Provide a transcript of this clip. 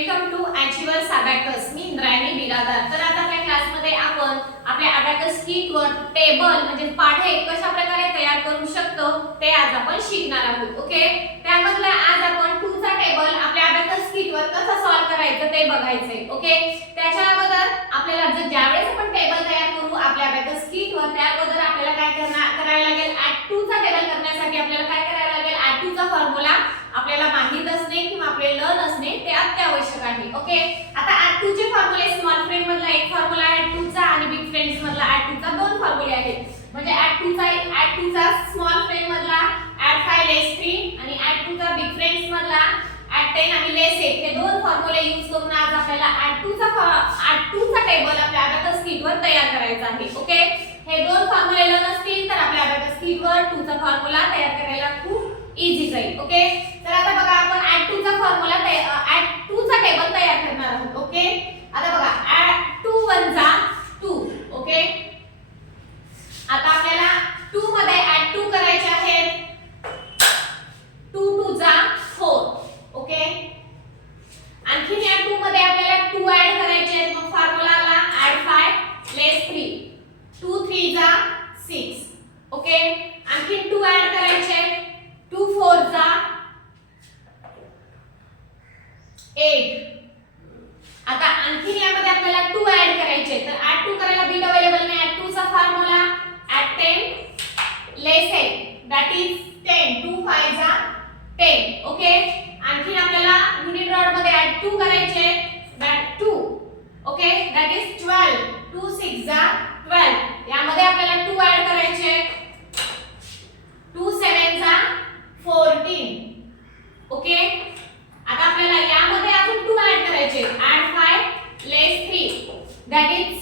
Welcome to achievers abacus. मी इंद्रायणी बिरादार. तर आता आपल्या क्लासमध्ये आपण आपल्या अबॅकस किटवर टेबल म्हणजे पाढे कशा प्रकारे तयार करू शकतो ते आज आपण शिकणार आहोत. ओके, त्यामधला आज आपण 2 चा टेबल आपल्या अबॅकस किटवर कसा सॉल्व करायचं ते बघायचंय. ओके, त्याच्या अगोदर आपल्याला ज्यावेळेस आपण टेबल तयार करू आपल्या अबॅकस किटवर त्या अगोदर आपल्याला काय करायला लागेल, ऍड 2 चा टेबल करण्यासाठी आपल्याला काय करायला लागेल, ऍड 2 चा फॉर्म्युला आपल्याला माहित असणे किंवा आपले लर्न असणे ते अत्यावश्यक आहे. ओके, आता ऍड 2 चे फॉर्म्युले स्मॉल फ्रेंड मधला एक फॉर्म्युला ऍड 2 चा आणि बिग फ्रेंड्स मधला ऍड 2 चा दोन फॉर्म्युले आहेत. म्हणजे ऍड 2 चा स्मॉल फ्रेंड मधला ऍड 5 लेस 3 आणि ऍड 2 चा बिग फ्रेंड्स मधला ऍड 10 आणि लेस 1 हे दोन फॉर्म्युले यूज करून आज आपल्याला ऍड 2 चा टेबल आपल्या अबॅकस किटवर तयार करायचा आहे. ओके, हे दोन फॉर्म्युले लर्न असतील तर आपल्या अबॅकस किटवर 2 चा फॉर्म्युला तयार करायला खूप इझी जाईल. ओके, तर आता बघा आपण ऍड 2 चा फॉर्म्युला ऍड 2 चा टेबल तयार करणार आहोत. ओके, आता बघा ऍड 2 1 जा 2. ओके, आता आपल्याला 2 मध्ये ऍड 2 करायचे आहेत. 2 2 जा 4. ओके, आणखी या 2 मध्ये आपल्याला 2 ऍड करायचे आहेत. मग फॉर्म्युला आला ऍड 5 लेस 3. 2 3 जा 6. ओके, आणखी 2 ऍड करायचे. 2 4 जा 8. आता आणखी यामध्ये आपल्याला 2 ऍड करायचे. तर ऍड 2 करायला बिट अवेलेबल नाही. ऍड 2 चा formula add 10 less 8 that is 10. 2 5 जा 10. ओके, आणखी आपल्याला युनिट रॉड मध्ये ऍड 2 करायचे. दॅट 2. Okay, that is 12. 2 6 जा 12. यामध्ये आपल्याला 2 ऍड करायचे. 2 7 जा 14. ओके, आता आपल्याला यामध्ये अजून 2 ऍड करायचे. Add 5 less 3 that is